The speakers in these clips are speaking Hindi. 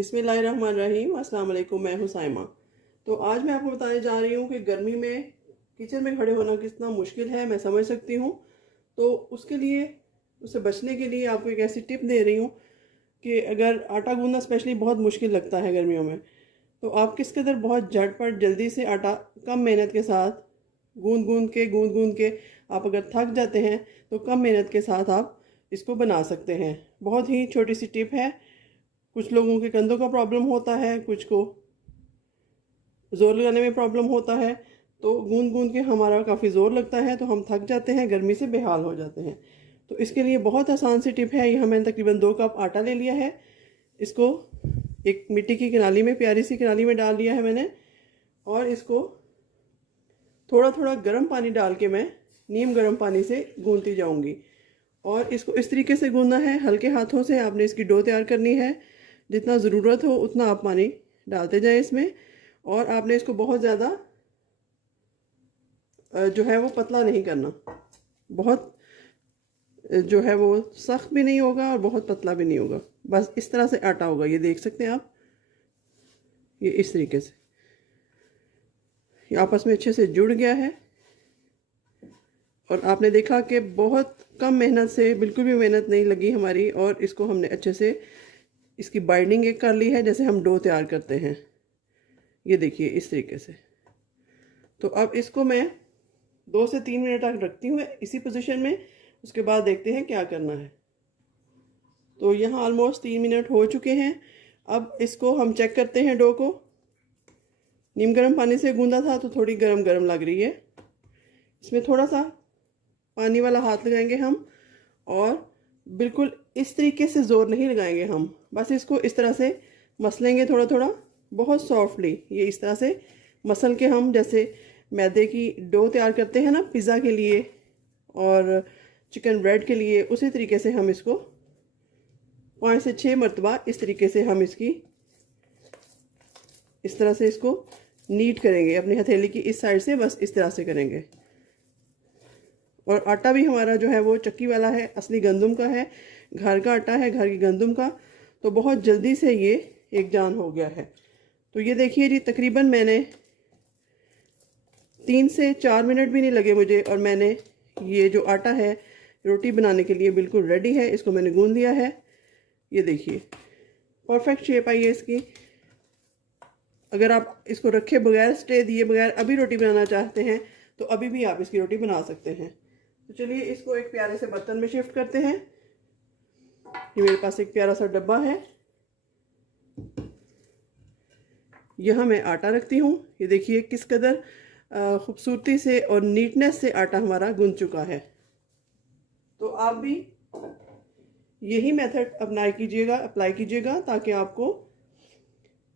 बिस्मिल्लाहिर्रहमानिर्रहीम। अस्सलाम वालेकुम। मैं हूँ साइमा। तो आज मैं आपको बताने जा रही हूँ कि गर्मी में किचन में खड़े होना कितना मुश्किल है, मैं समझ सकती हूँ। तो उसके लिए, उससे बचने के लिए आपको एक ऐसी टिप दे रही हूँ कि अगर आटा गूंदना स्पेशली बहुत मुश्किल लगता है गर्मियों में, तो आप किस कदर बहुत झटपट जल्दी से आटा कम मेहनत के साथ गूंद गूंद के आप अगर थक जाते हैं तो कम मेहनत के साथ आप इसको बना सकते हैं। बहुत ही छोटी सी टिप है। कुछ लोगों के कंधों का प्रॉब्लम होता है, कुछ को ज़ोर लगाने में प्रॉब्लम होता है, तो गूंद गूंद के हमारा काफ़ी ज़ोर लगता है, तो हम थक जाते हैं, गर्मी से बेहाल हो जाते हैं। तो इसके लिए बहुत आसान सी टिप है। यहाँ मैंने तकरीबन 2 कप आटा ले लिया है। इसको एक मिट्टी की कनाली में, प्यारी सी कनाली में डाल लिया है मैंने, और इसको थोड़ा थोड़ा गर्म पानी डाल के मैं नीम गर्म पानी से गूंदती जाऊंगी। और इसको इस तरीके से गूंदना है, हल्के हाथों से आपने इसकी डो तैयार करनी है। जितना ज़रूरत हो उतना आप पानी डालते जाएं इसमें। और आपने इसको बहुत ज़्यादा जो है वो पतला नहीं करना, बहुत जो है वो सख्त भी नहीं होगा और बहुत पतला भी नहीं होगा। बस इस तरह से आटा होगा, ये देख सकते हैं आप, ये इस तरीके से ये आपस में अच्छे से जुड़ गया है। और आपने देखा कि बहुत कम मेहनत से, बिल्कुल भी मेहनत नहीं लगी हमारी, और इसको हमने अच्छे से इसकी बाइंडिंग एक कर ली है जैसे हम डो तैयार करते हैं। ये देखिए इस तरीके से। तो अब इसको मैं 2 से 3 मिनट तक रखती हूँ इसी पोजीशन में। उसके बाद देखते हैं क्या करना है। तो यहाँ ऑलमोस्ट 3 मिनट हो चुके हैं। अब इसको हम चेक करते हैं। डो को नीम गर्म पानी से गूंदा था तो थोड़ी गरम गरम लग रही है। इसमें थोड़ा सा पानी वाला हाथ लगाएंगे हम, और बिल्कुल इस तरीके से ज़ोर नहीं लगाएंगे हम, बस इसको इस तरह से मसलेंगे थोड़ा थोड़ा, बहुत सॉफ्टली। ये इस तरह से मसल के हम जैसे मैदे की डो तैयार करते हैं ना पिज़्ज़ा के लिए और चिकन ब्रेड के लिए, उसी तरीके से हम इसको 5 से 6 मरतबा इस तरीके से हम इसकी इस तरह से इसको नीट करेंगे अपनी हथेली की इस साइड से, बस इस तरह से करेंगे। और आटा भी हमारा जो है वो चक्की वाला है, असली गंदम का है, घर का आटा है, घर की गंदम का। तो बहुत जल्दी से ये एक जान हो गया है। तो ये देखिए जी, तकरीबन मैंने 3 से 4 मिनट भी नहीं लगे मुझे, और मैंने ये जो आटा है रोटी बनाने के लिए बिल्कुल रेडी है। इसको मैंने गूंद दिया है। ये देखिए परफेक्ट शेप आई है इसकी। अगर आप इसको रखे बगैर, स्टे दिए बगैर अभी रोटी बनाना चाहते हैं तो अभी भी आप इसकी रोटी बना सकते हैं। तो चलिए इसको एक प्यारे से बर्तन में शिफ्ट करते हैं। ये मेरे पास एक प्यारा सा डब्बा है, यहाँ मैं आटा रखती हूँ। ये देखिए किस कदर खूबसूरती से और नीटनेस से आटा हमारा गूंद चुका है। तो आप भी यही मेथड अप्लाई कीजिएगा ताकि आपको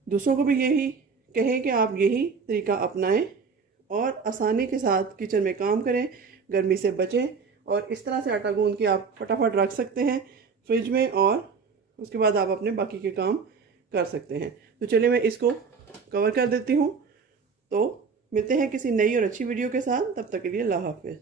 दूसरों को भी यही कहें कि आप यही तरीका अपनाएं और आसानी के साथ किचन में काम करें, गर्मी से बचें। और इस तरह से आटा गूंद के आप फटाफट रख सकते हैं फ्रिज में, और उसके बाद आप अपने बाकी के काम कर सकते हैं। तो चलिए मैं इसको कवर कर देती हूँ। तो मिलते हैं किसी नई और अच्छी वीडियो के साथ, तब तक के लिए अल्लाह हाफिज़।